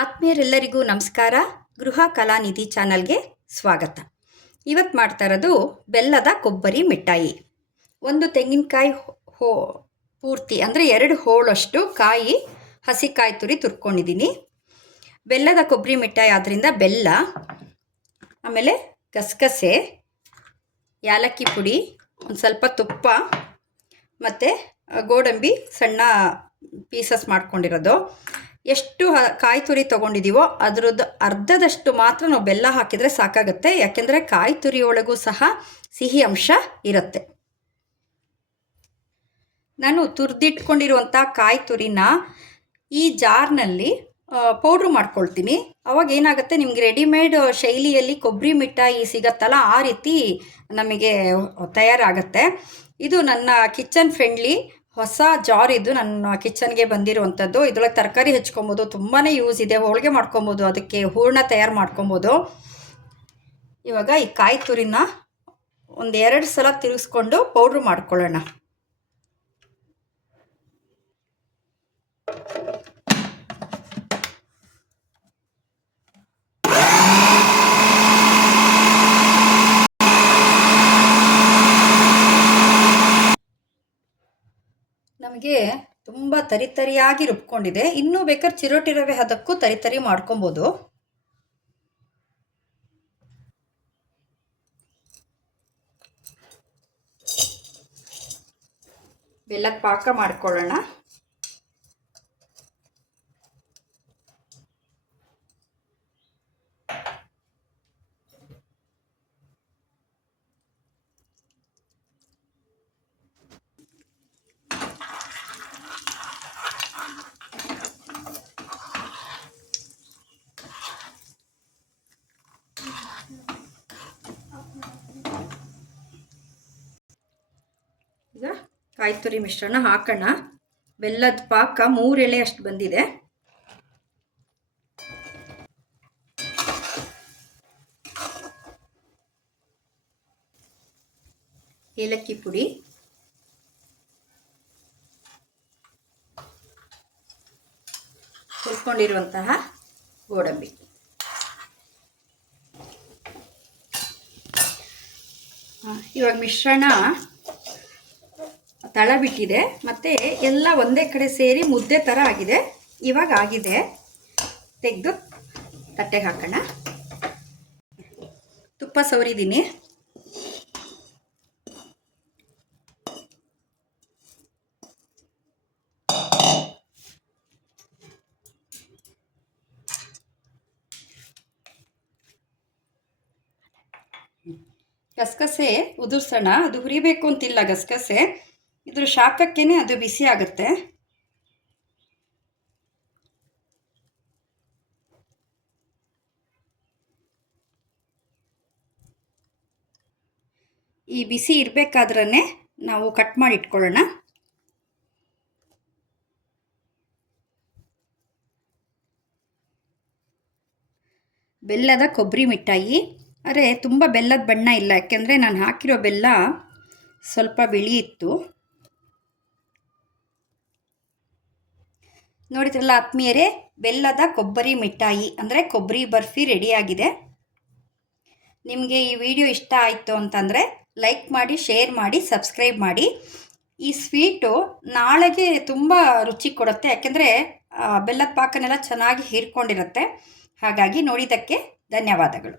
ಆತ್ಮೀಯರೆಲ್ಲರಿಗೂ ನಮಸ್ಕಾರ. ಗೃಹ ಕಲಾನಿಧಿ ಚಾನಲ್ಗೆ ಸ್ವಾಗತ. ಇವತ್ತು ಮಾಡ್ತಾ ಇರೋದು ಬೆಲ್ಲದ ಕೊಬ್ಬರಿ ಮಿಠಾಯಿ. ಒಂದು ತೆಂಗಿನಕಾಯಿ ಪೂರ್ತಿ ಅಂದರೆ 2 ಹೋಳಷ್ಟು ಕಾಯಿ ಹಸಿಕಾಯಿ ತುರಿ ತುರ್ಕೊಂಡಿದ್ದೀನಿ. ಬೆಲ್ಲದ ಕೊಬ್ಬರಿ ಮಿಠಾಯಿ ಆದ್ದರಿಂದ ಬೆಲ್ಲ, ಆಮೇಲೆ ಗಸಗಸೆ, ಯಾಲಕ್ಕಿ ಪುಡಿ, ಒಂದು ಸ್ವಲ್ಪ ತುಪ್ಪ ಮತ್ತು ಗೋಡಂಬಿ ಸಣ್ಣ ಪೀಸಸ್ ಮಾಡ್ಕೊಂಡಿರೋದು. ಎಷ್ಟು ಕಾಯಿ ತುರಿ ತೊಗೊಂಡಿದ್ದೀವೋ ಅದರದ್ದು ಅರ್ಧದಷ್ಟು ಮಾತ್ರ ನಾವು ಬೆಲ್ಲ ಹಾಕಿದರೆ ಸಾಕಾಗುತ್ತೆ. ಯಾಕೆಂದರೆ ಕಾಯಿ ತುರಿ ಒಳಗೂ ಸಹ ಸಿಹಿ ಅಂಶ ಇರುತ್ತೆ. ನಾನು ತುರಿದಿಟ್ಕೊಂಡಿರುವಂಥ ಕಾಯಿ ತುರಿನ ಈ ಜಾರ್ನಲ್ಲಿ ಪೌಡ್ರು ಮಾಡ್ಕೊಳ್ತೀನಿ. ಅವಾಗ ಏನಾಗುತ್ತೆ, ನಿಮ್ಗೆ ರೆಡಿಮೇಡ್ ಶೈಲಿಯಲ್ಲಿ ಕೊಬ್ಬರಿ ಮಿಠಾಯಿ ಸಿಗತ್ತಲ್ಲ, ಆ ರೀತಿ ನಮಗೆ ತಯಾರಾಗುತ್ತೆ. ಇದು ನನ್ನ ಕಿಚನ್ ಫ್ರೆಂಡ್ಲಿ ಹೊಸ ಜಾರ್, ಇದು ನನ್ನ ಕಿಚನ್ಗೆ ಬಂದಿರುವಂಥದ್ದು. ಇದರೊಳಗೆ ತರಕಾರಿ ಹೆಚ್ಕೊಬೋದು, ತುಂಬಾ ಯೂಸ್ ಇದೆ. ಹೋಳಿಗೆ ಮಾಡ್ಕೊಬೋದು, ಅದಕ್ಕೆ ಹೂರಣ ತಯಾರು ಮಾಡ್ಕೊಬೋದು. ಇವಾಗ ಈ ಕಾಯಿ ತುರಿನ ಒಂದು 2 ಸಲ ತಿರುಗಿಸ್ಕೊಂಡು ಪೌಡ್ರು ಮಾಡ್ಕೊಳ್ಳೋಣ. ನಮಗೆ ತುಂಬ ತರಿತರಿಯಾಗಿ ರುಬ್ಕೊಂಡಿದೆ. ಇನ್ನೂ ಬೇಕಾದ್ರೆ ಚಿರೋಟಿ ರವೆ ಹದಕ್ಕೂ ತರಿತರಿ ಮಾಡ್ಕೊಬೋದು. ಬೆಲ್ಲದ ಪಾಕ ಮಾಡ್ಕೊಳ್ಳೋಣ. ಈಗ ಕಾಯಿ ತುರಿ ಮಿಶ್ರಣ ಹಾಕೋಣ. ಬೆಲ್ಲದ ಪಾಕ 3 ಎಳೆ ಅಷ್ಟು ಬಂದಿದೆ. ಏಲಕ್ಕಿ ಪುಡಿ, ಹುರ್ಕೊಂಡಿರುವಂತಹ ಗೋಡಂಬಿ, ಇವಾಗ ಮಿಶ್ರಣ ತಳ ಬಿಟ್ಟಿದೆ ಮತ್ತು ಎಲ್ಲ ಒಂದೇ ಕಡೆ ಸೇರಿ ಮುದ್ದೆ ಥರ ಆಗಿದೆ. ಇವಾಗ ಆಗಿದೆ, ತೆಗೆದು ತಟ್ಟೆಗೆ ಹಾಕೋಣ. ತುಪ್ಪ ಸವರಿದ್ದೀನಿ. ಗಸಗಸೆ ಉದುರ್ಸೋಣ. ಅದು ಹುರಿಬೇಕು ಅಂತಿಲ್ಲ ಗಸಗಸೆ, ಇದ್ರ ಶಾಖಕ್ಕೇನೆ ಅದು ಬಿಸಿ ಆಗುತ್ತೆ. ಈ ಬಿಸಿ ಇರಬೇಕಾದ್ರೇ ನಾವು ಕಟ್ ಮಾಡಿ ಇಟ್ಕೊಳ್ಳೋಣ. ಬೆಲ್ಲದ ಕೊಬ್ಬರಿ ಮಿಠಾಯಿ, ಆದರೆ ತುಂಬ ಬೆಲ್ಲದ ಬಣ್ಣ ಇಲ್ಲ, ಯಾಕೆಂದರೆ ನಾನು ಹಾಕಿರೋ ಬೆಲ್ಲ ಸ್ವಲ್ಪ ಬಿಳಿ ಇತ್ತು. ನೋಡಿದ್ರಲ್ಲ ಆತ್ಮೀಯರೇ, ಬೆಲ್ಲದ ಕೊಬ್ಬರಿ ಮಿಠಾಯಿ ಅಂದರೆ ಕೊಬ್ಬರಿ ಬರ್ಫಿ ರೆಡಿಯಾಗಿದೆ. ನಿಮಗೆ ಈ ವಿಡಿಯೋ ಇಷ್ಟ ಆಯಿತು ಅಂತಂದರೆ ಲೈಕ್ ಮಾಡಿ, ಶೇರ್ ಮಾಡಿ, ಸಬ್ಸ್ಕ್ರೈಬ್ ಮಾಡಿ. ಈ ಸ್ವೀಟು ನಾಳೆಗೆ ತುಂಬ ರುಚಿ ಕೊಡುತ್ತೆ, ಯಾಕೆಂದರೆ ಬೆಲ್ಲದ ಪಾಕನೆಲ್ಲ ಚೆನ್ನಾಗಿ ಹೀರ್ಕೊಂಡಿರುತ್ತೆ. ಹಾಗಾಗಿ ನೋಡಿದ್ದಕ್ಕೆ ಧನ್ಯವಾದಗಳು.